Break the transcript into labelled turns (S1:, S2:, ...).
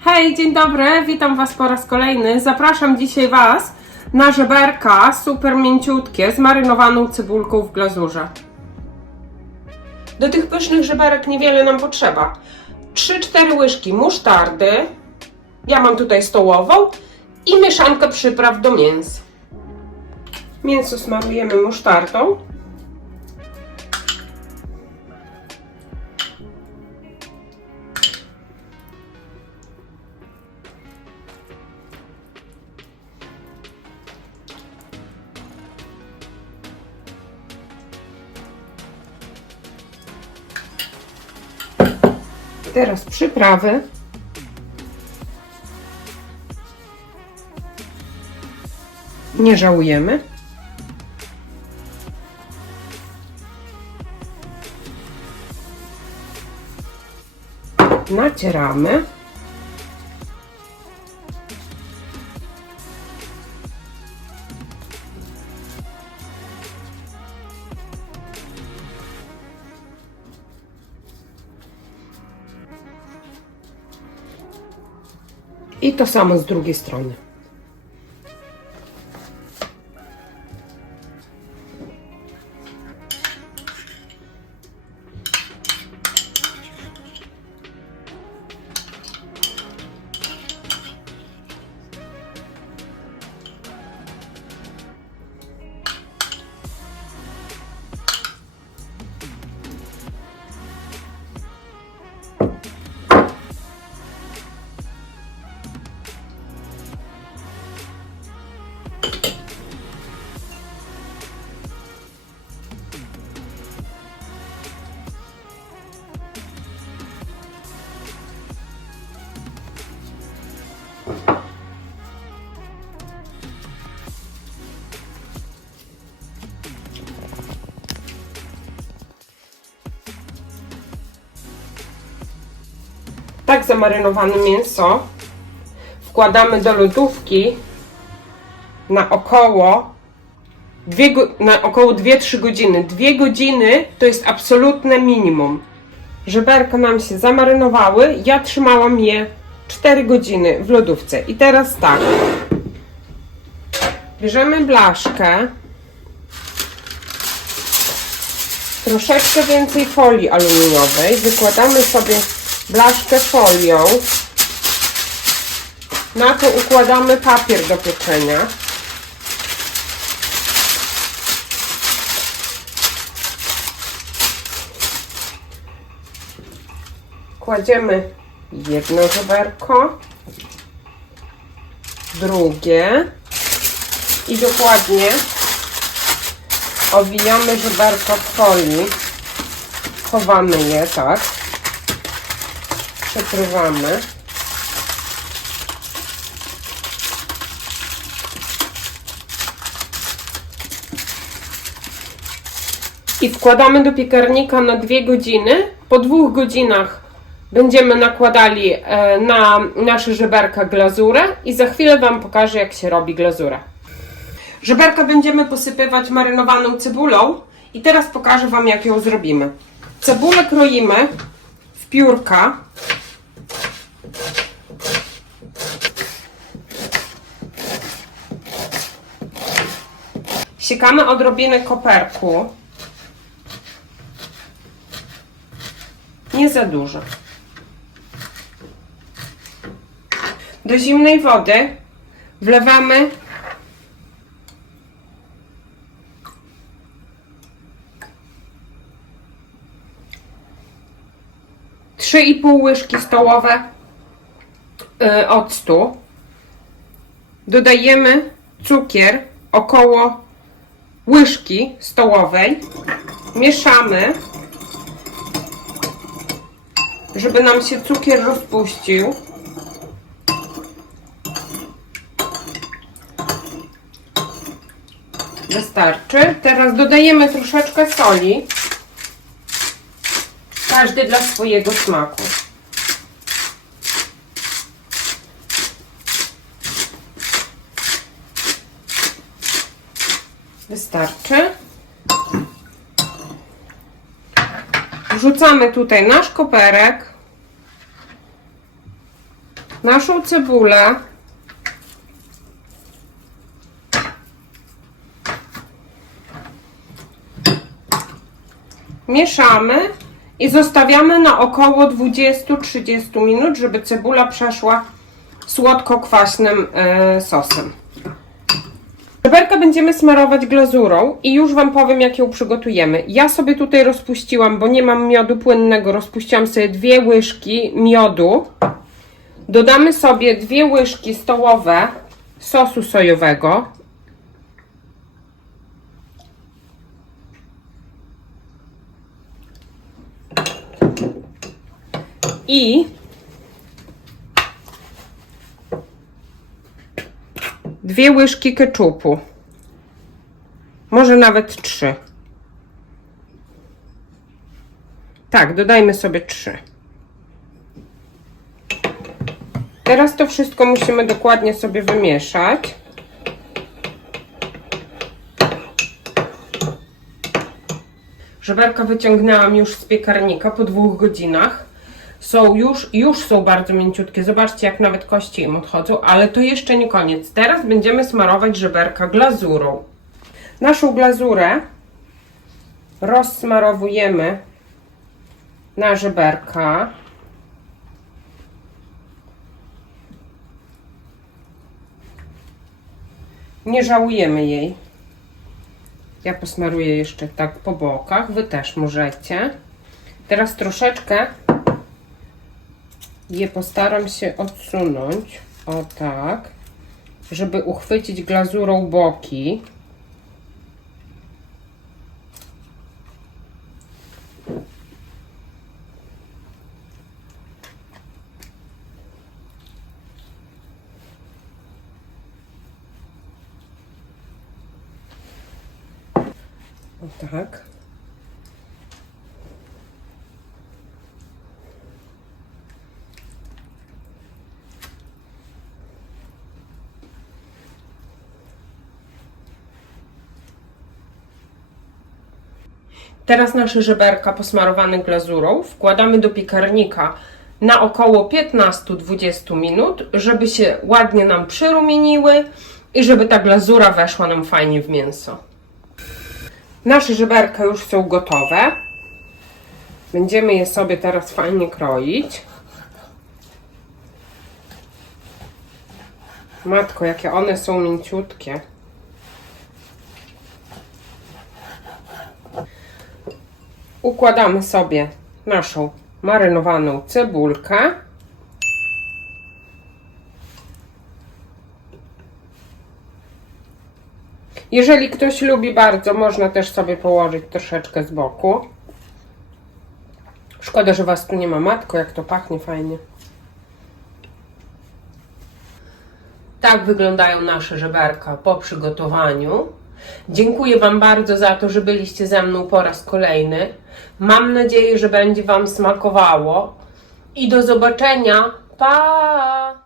S1: Hej, dzień dobry, witam Was po raz kolejny. Zapraszam dzisiaj Was na żeberka super mięciutkie z marynowaną cebulką w glazurze. Do tych pysznych żeberek niewiele nam potrzeba. 3-4 łyżki musztardy, ja mam tutaj stołową i mieszankę przypraw do mięs. Mięso smarujemy musztardą. Teraz przyprawy. Nie żałujemy. Nacieramy. I to samo z drugiej strony. Tak zamarynowane mięso wkładamy do lodówki na około dwie, na około 2-3 godziny. 2 godziny to jest absolutne minimum. Żeberka nam się zamarynowały. Ja trzymałam je 4 godziny w lodówce. I teraz tak. Bierzemy blaszkę. Troszeczkę więcej folii aluminiowej. Wykładamy sobie blaszkę folią. Na to układamy papier do pieczenia. Kładziemy jedno żeberko, drugie i dokładnie owijamy żeberko w folii. Chowamy je, tak. Przekrywamy. I wkładamy do piekarnika na dwie godziny. Po dwóch godzinach będziemy nakładali e, na nasze żeberka glazurę i za chwilę Wam pokażę, jak się robi glazura. Żeberka będziemy posypywać marynowaną cebulą i teraz pokażę Wam, jak ją zrobimy. Cebulę kroimy piórka. Siekamy odrobinę koperku. Nie za dużo. Do zimnej wody wlewamy trzy i pół łyżki stołowe y, octu. Dodajemy cukier około łyżki stołowej. Mieszamy żeby nam się cukier rozpuścił. Wystarczy. Teraz dodajemy troszeczkę soli. Każdy dla swojego smaku. Wystarczy. Wrzucamy tutaj nasz koperek. naszą cebulę. Mieszamy i zostawiamy na około 20-30 minut, żeby cebula przeszła słodko-kwaśnym e, sosem. Żeberka będziemy smarować glazurą i już Wam powiem, jak ją przygotujemy. Ja sobie tutaj rozpuściłam, bo nie mam miodu płynnego, rozpuściłam sobie dwie łyżki miodu. Dodamy sobie dwie łyżki stołowe sosu sojowego. I dwie łyżki keczupu. Może nawet trzy. Tak, dodajmy sobie trzy. Teraz to wszystko musimy dokładnie sobie wymieszać. Żeberka wyciągnęłam już z piekarnika po dwóch godzinach. Są już, już są bardzo mięciutkie. Zobaczcie, jak nawet kości im odchodzą, ale to jeszcze nie koniec. Teraz będziemy smarować żeberka glazurą. Naszą glazurę rozsmarowujemy na żeberka. Nie żałujemy jej. Ja posmaruję jeszcze tak po bokach. Wy też możecie. Teraz troszeczkę je postaram się odsunąć. O tak. Żeby uchwycić glazurą boki. O tak. Teraz nasze żeberka posmarowane glazurą wkładamy do piekarnika na około 15-20 minut, żeby się ładnie nam przyrumieniły i żeby ta glazura weszła nam fajnie w mięso. Nasze żeberka już są gotowe. Będziemy je sobie teraz fajnie kroić. Matko, jakie one są mięciutkie. Układamy sobie naszą marynowaną cebulkę. Jeżeli ktoś lubi bardzo, można też sobie położyć troszeczkę z boku. Szkoda, że Was tu nie ma, matko, jak to pachnie fajnie. Tak wyglądają nasze żeberka po przygotowaniu. Dziękuję Wam bardzo za to, że byliście ze mną po raz kolejny. Mam nadzieję, że będzie Wam smakowało. I do zobaczenia. Pa!